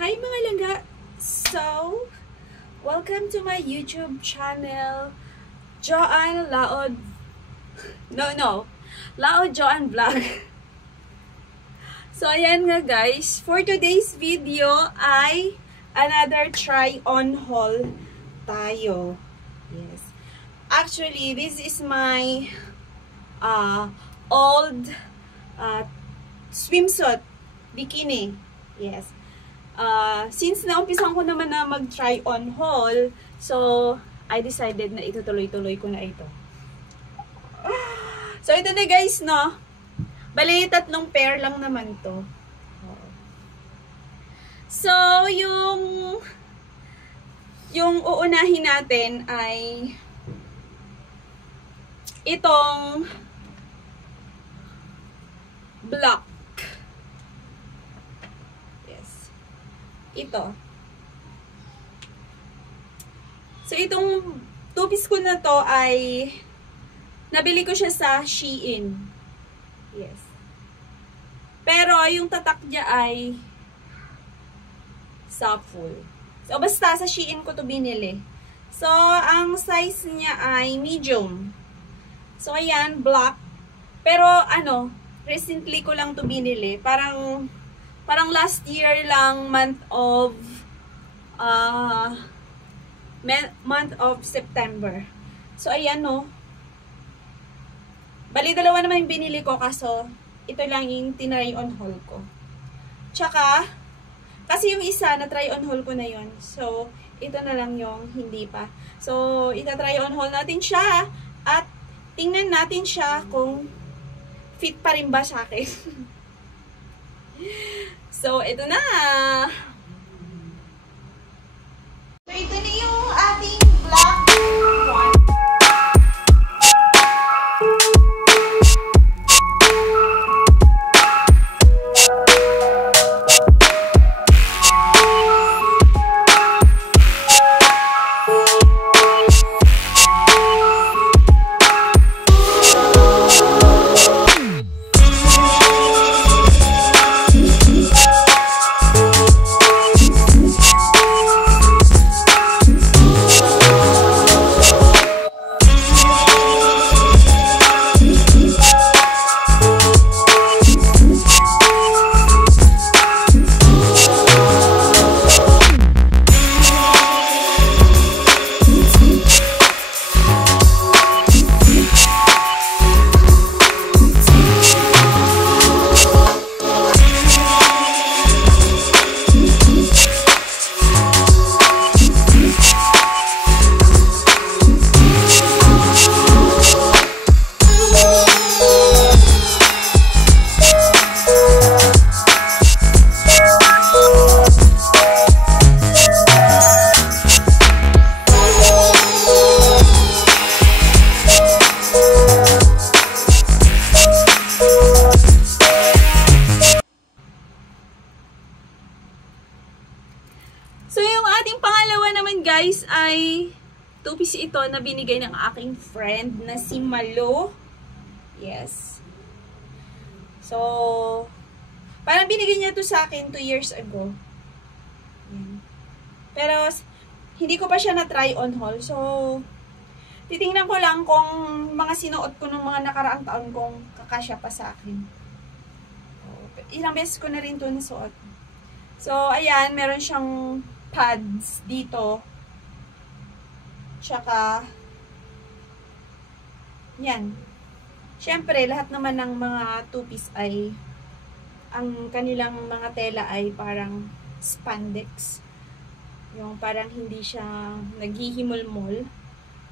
Hi mga langga! So, welcome to my YouTube channel, Joanne Laod. Laod Joanne Vlog. So, ayan nga guys. For today's video ay another try-on haul tayo. Yes. Actually, this is my old swimsuit bikini. Yes. Since naumpisan ko naman na mag-try on haul, so I decided na itutuloy-tuloy ko na ito. So ito na guys, no? Bali, 3 pair lang naman to. So, yung uunahin natin ay itong black. Ito. So, itong two-piece ko na to ay nabili ko siya sa Shein. Yes. Pero, yung tatak niya ay full. So, basta sa Shein ko to binili. So, ang size niya ay medium. So, ayan, black. Pero, recently ko lang to binili. Parang last year lang, month of September. So, ayan, no. Bali, 2 naman yung binili ko, kaso ito lang yung tinry on haul ko. Tsaka, kasi yung isa na try on haul ko na yun. So, ito na lang yung hindi pa. So, ita-try on haul natin siya at tingnan natin siya kung fit pa rin ba sa akin. So, ito na. So, ito na yung ating black one. Guys, ay two-piece ito na binigay ng aking friend na si Malo. Yes. So, parang binigay niya to sa akin 2 years ago. Yan. Pero, hindi ko pa siya na-try on haul. So, titingnan ko lang kung mga sinuot ko ng mga nakaraang taon kung kakasya pa sa akin. Ilang beses ko na rin to nasuot. So, ayan, meron siyang pads dito. Tsaka, yan. Siyempre, lahat naman ng mga two-piece ay, ang kanilang mga tela ay parang spandex. Yung parang hindi siya naghihimol-mol.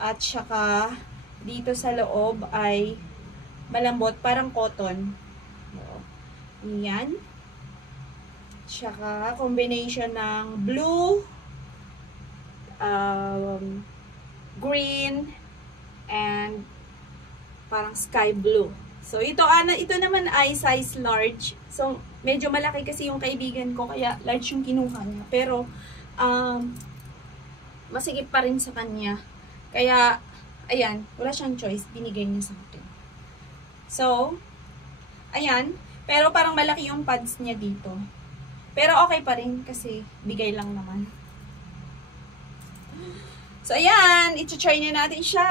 At tsaka, dito sa loob ay malambot, parang cotton. Yan. Tsaka, combination ng blue, green, and parang sky blue. So, ito naman ay size large. So, medyo malaki kasi yung kaibigan ko, kaya large yung kinuha niya. Pero, masigip pa rin sa kanya. Kaya, ayan, wala siyang choice. Binigay niya sa akin. So, ayan. Pero parang malaki yung pads niya dito. Pero okay pa rin kasi bigay lang naman. So, ayan. I-try na natin siya.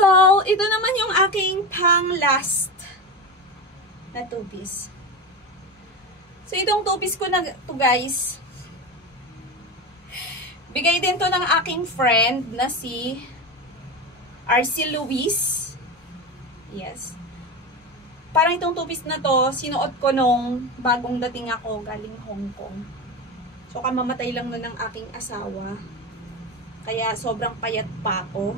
So, ito naman yung aking pang-last na two-piece. So, itong two-piece ko na to guys, bigay din to ng aking friend na si RC Luis. Yes. Parang itong two-piece na to, sinuot ko nung bagong dating ako galing Hong Kong. So, kamamatay lang nun ng aking asawa. Kaya, sobrang payat pa ako.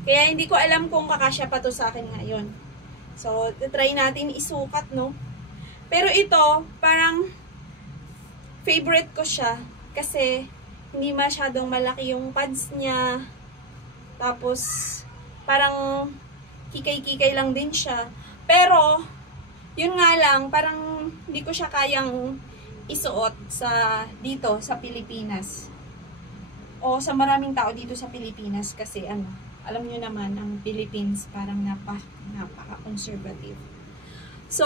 Kaya hindi ko alam kung kakasya pa to sa akin ngayon. So, try natin isukat, no? Pero ito, parang favorite ko siya. Kasi, hindi masyadong malaki yung pads niya. Tapos, parang kikay-kikay lang din siya. Pero, yun nga lang, parang hindi ko siya kayang isuot sa dito, sa Pilipinas. O sa maraming tao dito sa Pilipinas. Kasi, alam nyo naman, ang Philippines parang napaka-conservative. So,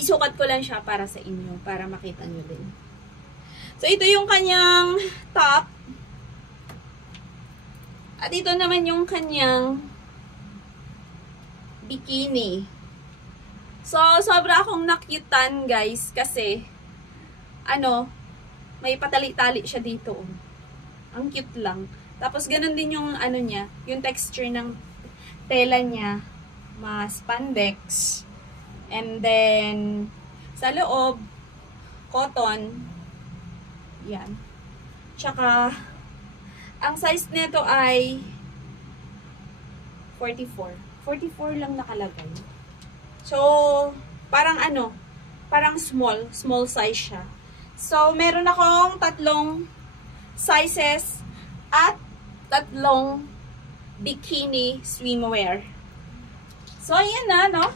isukat ko lang siya para sa inyo, para makita nyo din. So, ito yung kanyang top. At ito naman yung kanyang bikini. So, sobra akong nakyutan, guys, kasi, may patali-tali siya dito. Ang cute lang. Tapos, ganun din yung, niya, yung texture ng tela niya, mas spandex. And then, sa loob, cotton. Yan. Tsaka, ang size nito ay 44. 44 lang nakalagay. So, parang parang small size siya. So, meron akong 3 sizes at 3 bikini swimwear. So, ayan na, no?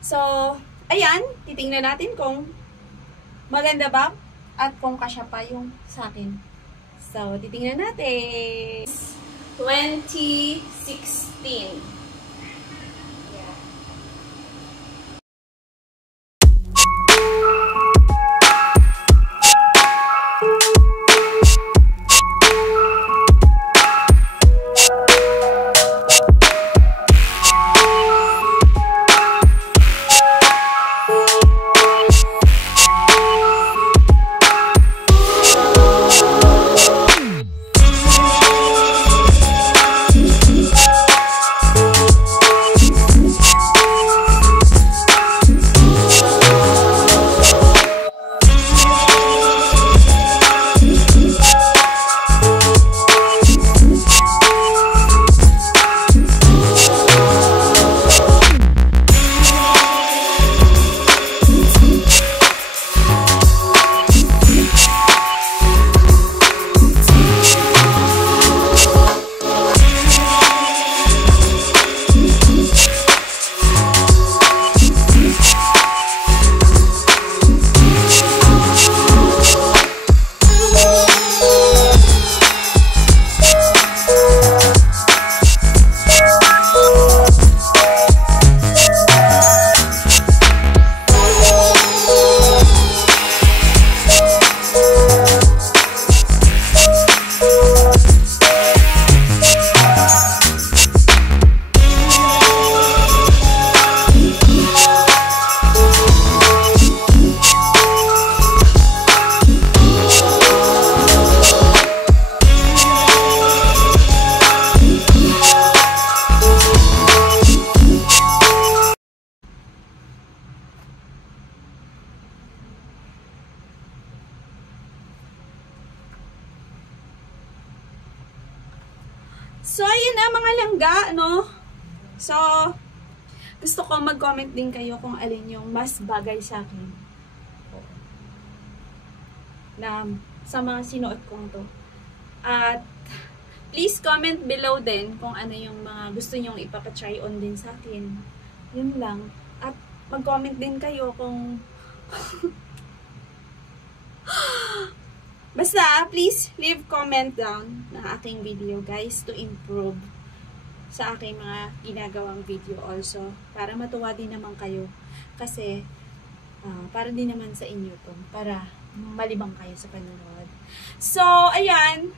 So, ayan. Titingnan natin kung maganda ba at kung kasya pa yung sa akin. So, titingnan natin. 2016. So, ayun na mga langga, no? So, gusto ko mag-comment din kayo kung alin yung mas bagay sa akin. Na sa mga sinuot kong to. At, please comment below din kung ano yung mga gusto nyong ipapatry on din sa akin. Yun lang. At, mag-comment din kayo kung basta, please leave comment down ng aking video, guys, to improve sa aking mga ginagawang video also. Para matuwa din naman kayo. Kasi, para din naman sa inyo to. Para malibang kayo sa panonood. So, ayan.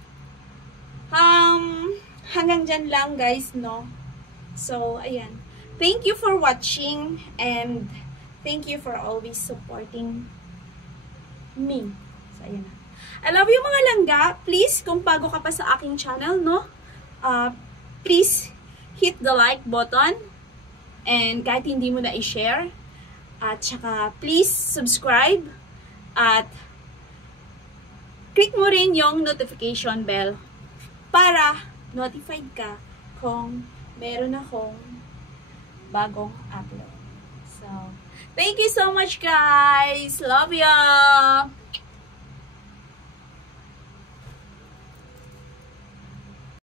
Hanggang dyan lang, guys, no? So, ayan. Thank you for watching and thank you for always supporting me. So, ayan na. I love you mga langga. Please, kung bago ka pa sa aking channel, no? Please, hit the like button. And kahit hindi mo na i-share. At saka, please, subscribe. At, click mo rin yung notification bell para notified ka kung meron akong bagong upload. So, thank you so much, guys. Love ya!